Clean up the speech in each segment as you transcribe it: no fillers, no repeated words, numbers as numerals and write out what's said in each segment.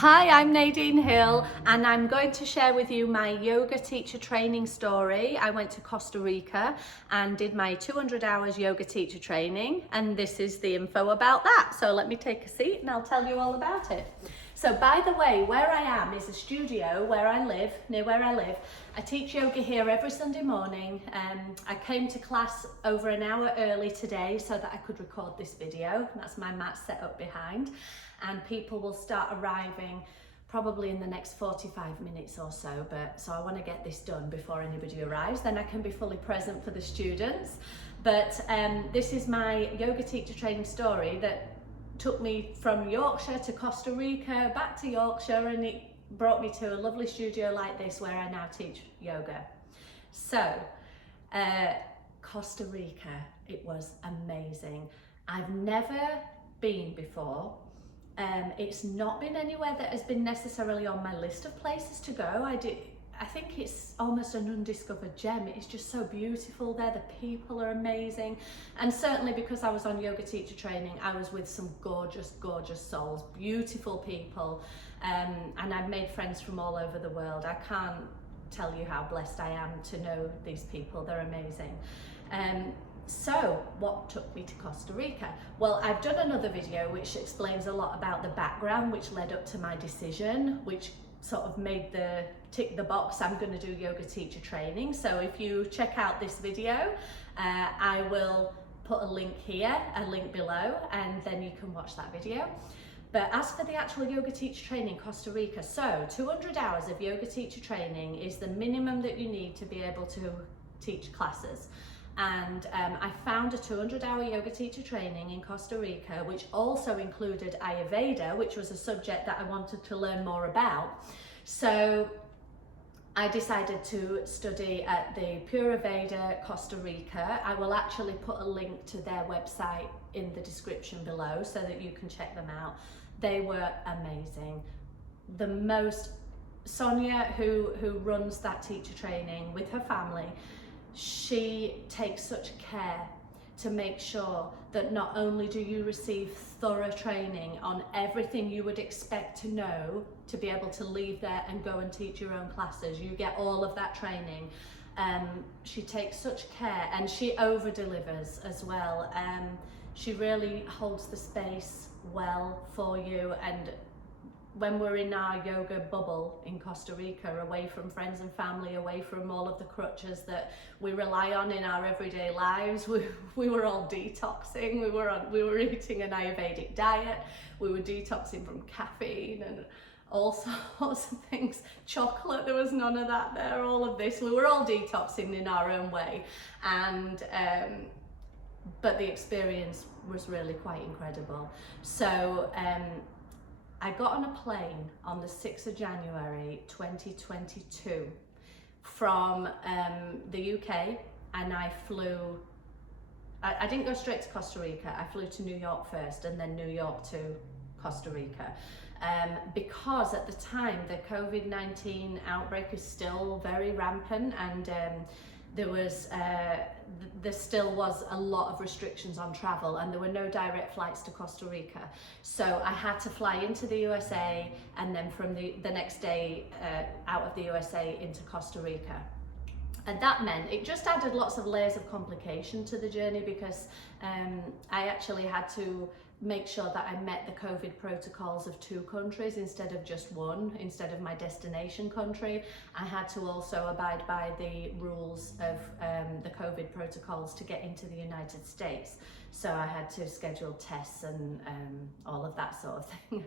Hi, I'm Nadine Hill and I'm going to share with you my yoga teacher training story. I went to Costa Rica and did my 200 hours yoga teacher training, and this is the info about that. So let me take a seat and I'll tell you all about it. So by the way, where I am is a studio where I live, near where I live. I teach yoga here every Sunday morning. I came to class over an hour early today so that I could record this video. That's my mat set up behind. And people will start arriving probably in the next 45 minutes or so, so I want to get this done before anybody arrives, then I can be fully present for the students. But this is my yoga teacher training story that took me from Yorkshire to Costa Rica, back to Yorkshire, and it brought me to a lovely studio like this where I now teach yoga. So, Costa Rica, it was amazing. I've never been before. It's not been anywhere that has been necessarily on my list of places to go. I think it's almost an undiscovered gem. It's just so beautiful there. The people are amazing. And certainly because I was on yoga teacher training, I was with some gorgeous, gorgeous souls, beautiful people. And I've made friends from all over the world. I can't tell you how blessed I am to know these people. They're amazing. So what took me to Costa Rica? Well, I've done another video which explains a lot about the background which led up to my decision, which sort of made the tick the box, I'm going to do yoga teacher training. So if you check out this video, I will put a link here, a link below, and then you can watch that video. But as for the actual yoga teacher training, Costa Rica, so 200 hours of yoga teacher training is the minimum that you need to be able to teach classes. And I found a 200-hour yoga teacher training in Costa Rica, which also included Veda, which was a subject that I wanted to learn more about. So I decided to study at the Pura Veda, Costa Rica. I will actually put a link to their website in the description below so that you can check them out. They were amazing. Sonia, who runs that teacher training with her family, she takes such care to make sure that not only do you receive thorough training on everything you would expect to know to be able to leave there and go and teach your own classes, you get all of that training. She takes such care and she over delivers as well. She really holds the space well for you, and when we're in our yoga bubble in Costa Rica, away from friends and family, away from all of the crutches that we rely on in our everyday lives, we were all detoxing. We were eating an Ayurvedic diet. We were detoxing from caffeine and all sorts of things. Chocolate, there was none of that there. All of this, we were all detoxing in our own way, and but the experience was really quite incredible. So. I got on a plane on the 6th of January 2022 from the UK, and I flew, I didn't go straight to Costa Rica, I flew to New York first and then New York to Costa Rica, because at the time the COVID-19 outbreak is still very rampant, and there still was a lot of restrictions on travel, and there were no direct flights to Costa Rica. So I had to fly into the USA and then from the next day out of the USA into Costa Rica. And that meant it just added lots of layers of complication to the journey, because I actually had to make sure that I met the COVID protocols of 2 countries instead of just one. Instead of my destination country, I had to also abide by the rules of the COVID protocols to get into the United States. So I had to schedule tests and all of that sort of thing.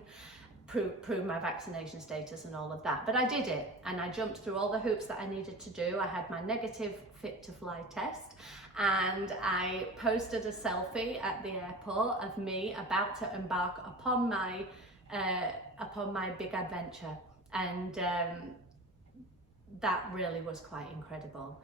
Prove my vaccination status and all of that. But I did it, and I jumped through all the hoops that I needed to do. I had my negative fit to fly test, and I posted a selfie at the airport of me about to embark upon my big adventure, and that really was quite incredible.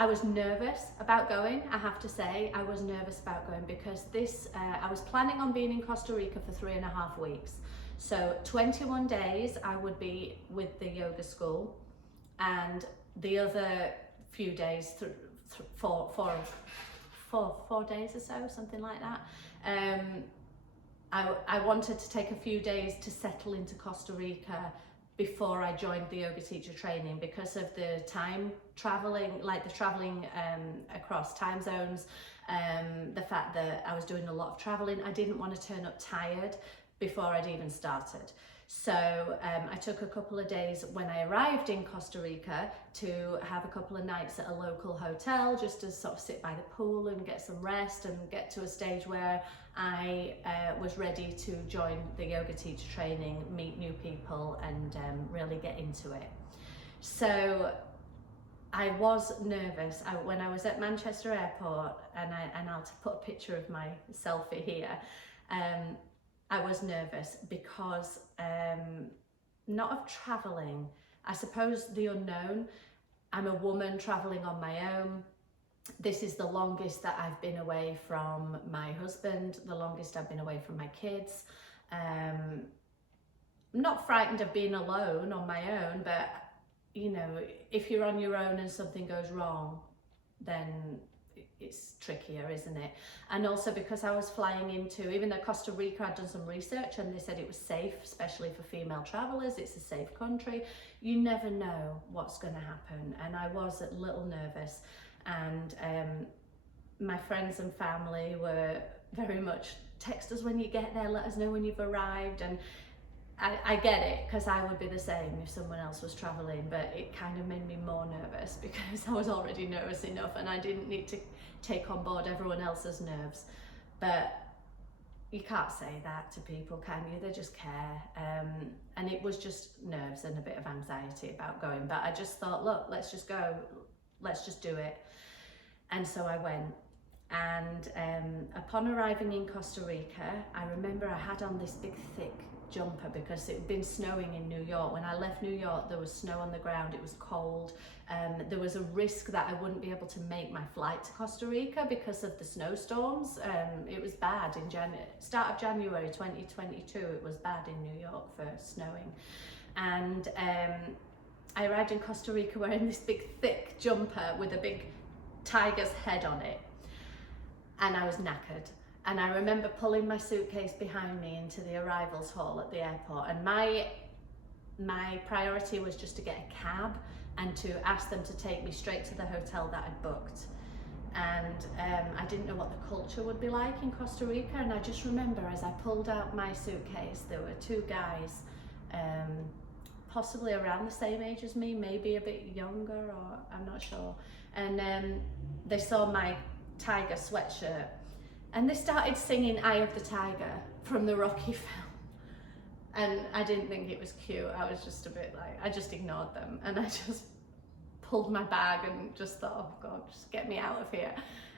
I was nervous about going, I have to say. I was nervous about going because I was planning on being in Costa Rica for 3.5 weeks. So 21 days I would be with the yoga school, and the other few days, 4 days or so, something like that, I wanted to take a few days to settle into Costa Rica before I joined the yoga teacher training, because of the time traveling, like the traveling across time zones, the fact that I was doing a lot of traveling. I didn't want to turn up tired before I'd even started. So I took a couple of days when I arrived in Costa Rica to have a couple of nights at a local hotel, just to sort of sit by the pool and get some rest and get to a stage where I was ready to join the yoga teacher training, meet new people, and really get into it. So I was nervous. When I was at Manchester Airport, and I'll put a picture of my selfie here, I was nervous because not of traveling, I suppose the unknown. I'm a woman traveling on my own. This is the longest that I've been away from my husband, the longest I've been away from my kids. I'm not frightened of being alone on my own, but you know, if you're on your own and something goes wrong, then it's trickier, isn't it? And also because I was flying into, even though Costa Rica, I'd done some research and they said it was safe, especially for female travelers, it's a safe country. You never know what's going to happen, and I was a little nervous. And my friends and family were very much, text us when you get there, let us know when you've arrived. And I get it, because I would be the same if someone else was traveling, but it kind of made me more nervous because I was already nervous enough and I didn't need to take on board everyone else's nerves. But you can't say that to people, can you? They just care. And it was just nerves and a bit of anxiety about going. But I just thought, look, let's just go. Let's just do it. And so I went. And upon arriving in Costa Rica, I remember I had on this big, thick jumper because it had been snowing in New York. When I left New York, there was snow on the ground, it was cold. There was a risk that I wouldn't be able to make my flight to Costa Rica because of the snowstorms. It was bad in start of January 2022, it was bad in New York for snowing. And I arrived in Costa Rica wearing this big thick jumper with a big tiger's head on it, and I was knackered. And I remember pulling my suitcase behind me into the arrivals hall at the airport, and my priority was just to get a cab and to ask them to take me straight to the hotel that I'd booked. And I didn't know what the culture would be like in Costa Rica, and I just remember as I pulled out my suitcase, there were two guys, possibly around the same age as me, maybe a bit younger, or I'm not sure. And they saw my tiger sweatshirt, and they started singing Eye of the Tiger from the Rocky film. And I didn't think it was cute. I was just a bit like, I just ignored them, and I just pulled my bag and just thought, oh God, just get me out of here.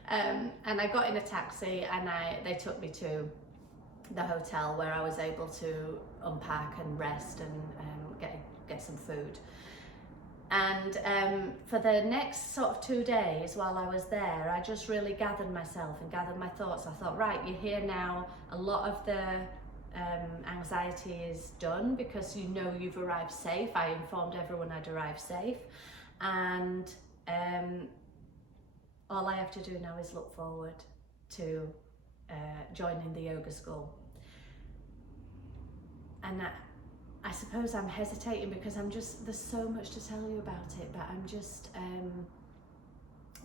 And I got in a taxi, and they took me to the hotel where I was able to unpack and rest and get some food. And for the next sort of 2 days while I was there, I just really gathered myself and gathered my thoughts. I thought, right, you're here now. A lot of the anxiety is done because you know you've arrived safe. I informed everyone I'd arrived safe. And all I have to do now is look forward to joining the yoga school. And I suppose I'm hesitating because there's so much to tell you about it, but I'm just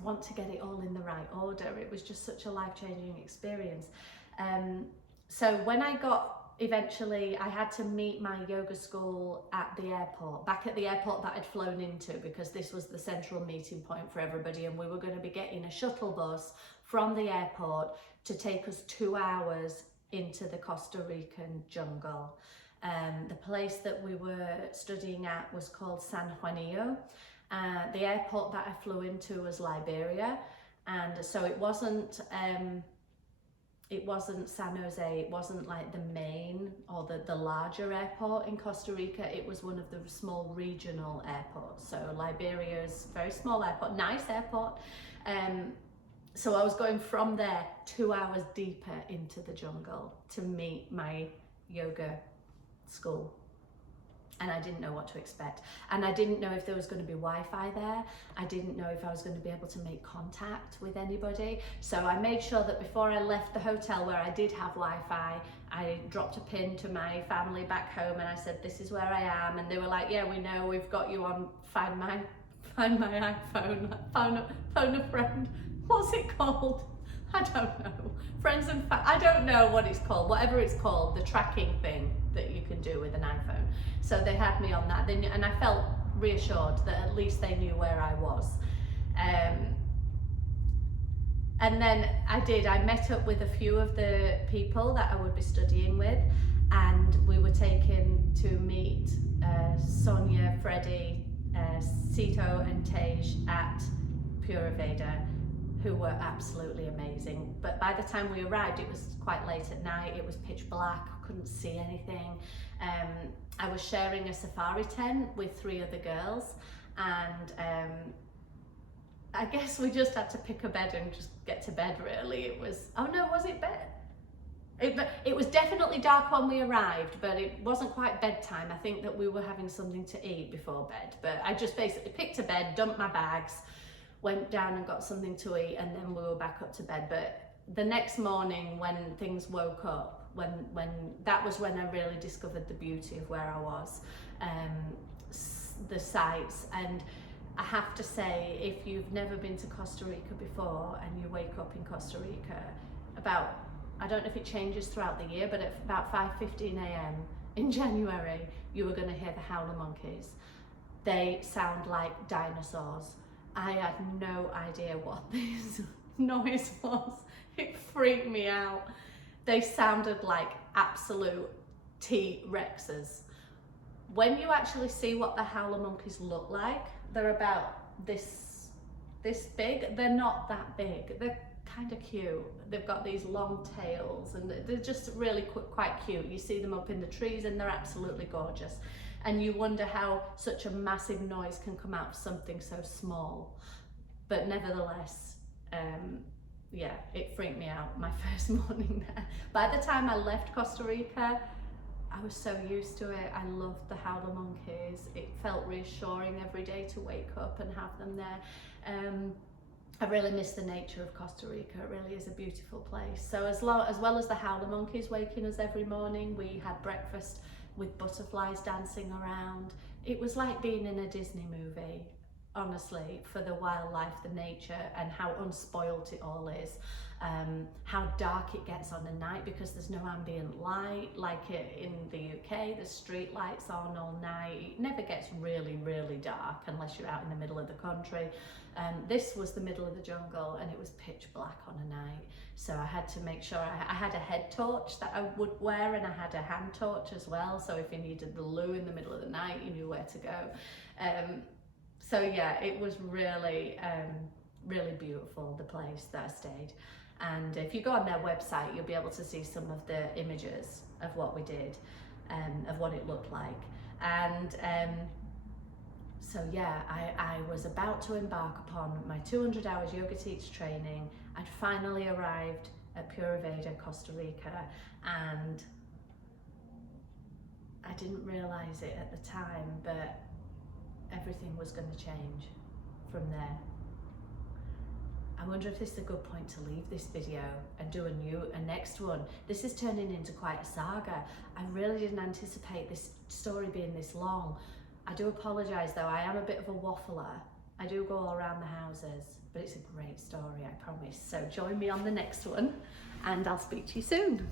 want to get it all in the right order. It was just such a life-changing experience. So when I eventually I had to meet my yoga school at the airport, back at the airport that I'd flown into, because this was the central meeting point for everybody, and we were going to be getting a shuttle bus from the airport to take us 2 hours into the Costa Rican jungle. The place that we were studying at was called San Juanillo. The airport that I flew into was Liberia, and so it wasn't San Jose, it wasn't like the main or the larger airport in Costa Rica. It was one of the small regional airports. So Liberia's very small airport, nice airport. So I was going from there 2 hours deeper into the jungle to meet my yoga school. and I didn't know what to expect. And I didn't know if there was going to be Wi-Fi there. I didn't know if I was going to be able to make contact with anybody. So I made sure that before I left the hotel where I did have Wi-Fi, I dropped a pin to my family back home and I said, this is where I am. And they were like, yeah, we know, we've got you on Find My iPhone, phone a friend. What's it called? I don't know. Friends and I don't know what it's called, whatever it's called, the tracking thing that you can do with an iPhone. So they had me on that, and I felt reassured that at least they knew where I was. And then I met up with a few of the people that I would be studying with, and we were taken to meet Sonia, Freddie, Sito and Tej at Pura Veda, who were absolutely amazing. But by the time we arrived, it was quite late at night, it was pitch black, I couldn't see anything. I was sharing a safari tent with 3 other girls, and I guess we just had to pick a bed and just get to bed, really. It was, oh no, was it bed? It was definitely dark when we arrived, but it wasn't quite bedtime. I think that we were having something to eat before bed, but I just basically picked a bed, dumped my bags, went down and got something to eat, and then we were back up to bed. But the next morning when things woke up, when that was when I really discovered the beauty of where I was, the sights. And I have to say, if you've never been to Costa Rica before and you wake up in Costa Rica about, I don't know if it changes throughout the year, but at about 5:15 a.m. in January, you were going to hear the howler monkeys. They sound like dinosaurs. I had no idea what this noise was. It freaked me out. They sounded like absolute T-Rexes. When you actually see what the howler monkeys look like, they're about this big. They're not that big. They're kind of cute. They've got these long tails and they're just really quite cute. You see them up in the trees and they're absolutely gorgeous. And you wonder how such a massive noise can come out of something so small. But nevertheless, yeah, it freaked me out my first morning there. By the time I left Costa Rica, I was so used to it. I loved the howler monkeys. It felt reassuring every day to wake up and have them there. I really miss the nature of Costa Rica. It really is a beautiful place. So as well as the howler monkeys waking us every morning, we had breakfast with butterflies dancing around. It was like being in a Disney movie, honestly, for the wildlife, the nature, and how unspoilt it all is. How dark it gets on a night because there's no ambient light like in the UK. The street lights on all night. It never gets really, really dark unless you're out in the middle of the country. This was the middle of the jungle and it was pitch black on a night. So I had to make sure I had a head torch that I would wear, and I had a hand torch as well. So if you needed the loo in the middle of the night, you knew where to go. So yeah, it was really, really beautiful, the place that I stayed. And if you go on their website, you'll be able to see some of the images of what we did, of what it looked like. And so yeah, I was about to embark upon my 200 hours yoga teach training. I'd finally arrived at Pura Veda, Costa Rica, and I didn't realize it at the time, but everything was going to change from there. I wonder if this is a good point to leave this video and do a next one. This is turning into quite a saga. I really didn't anticipate this story being this long. I do apologise though, I am a bit of a waffler. I do go all around the houses, but it's a great story, I promise. So join me on the next one and I'll speak to you soon.